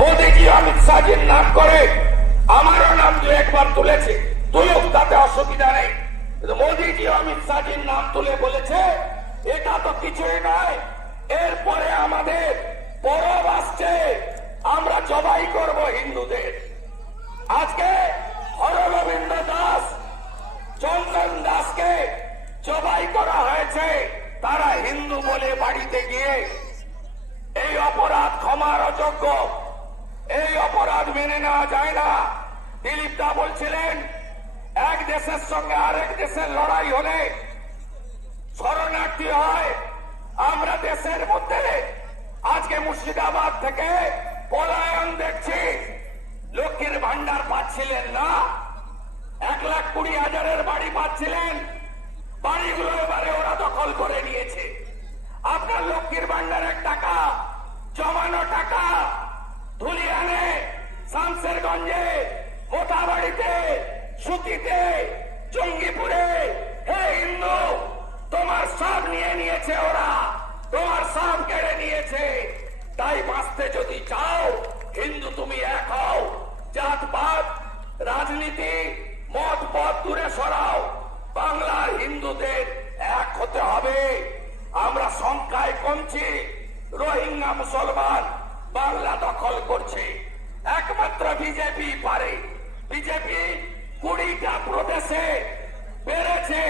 মোদীজি অমিত শাহজির নাম করে আমারও নাম দু একবার তুলেছে, তুলুক, তাতে অসুবিধা নেই। কিন্তু মোদীজি অমিত শাহজির নাম তুলে বলেছে এটা তো কিছুই নয়, এরপরে আমাদের পরব আসছে, আমরা জবাই করব হিন্দুদের। আজকে হরগোবিন্দ দাস, চন্দন দাসকে জবাই করা হয়েছে, তারা হিন্দু বলে বাড়িতে গিয়ে। এই অপরাধ ক্ষমার অযোগ্য, এই অপরাধ মেনে নেওয়া যায় না। দিলীপ দা বলছিলেন এক দেশের সঙ্গে আরেক দেশের লড়াই হলে শরণার্থী হয়। আমরা দেশের মধ্যে আজকে মুর্শিদাবাদ থেকে পলায়ন দেখছি। লক্ষ্মীর ভান্ডার পাচ্ছিলেন না, 1,20,000-এর বাড়ি পাচ্ছিলেন, বাড়িগুলো এবারে ওরা দখল করে নিয়েছে। আপনার লক্ষ্মীর ভান্ডারের টাকা, জমানো টাকা ধুলিয়ানে, শামসেরগঞ্জে, মোথাবাড়িতে, সুতিতে, জঙ্গিপুরে, হে হিন্দু, তোমার সব নিয়ে নিয়েছে ওরা, তোমার সব কেড়ে নিয়েছে। তাই বাঁচতে যদি চাও, হিন্দু তুমি এক হও, জাতপাত, রাজনীতি, মত পথ দূরে সরাও, বাংলার হিন্দুদের এক হতে হবে। আমরা সংখ্যায় কমছি, রোহিঙ্গা মুসলমান বাংলা দখল করছে, একমাত্র বিজেপি পারে। বিজেপি 20টা প্রদেশে বেড়েছে,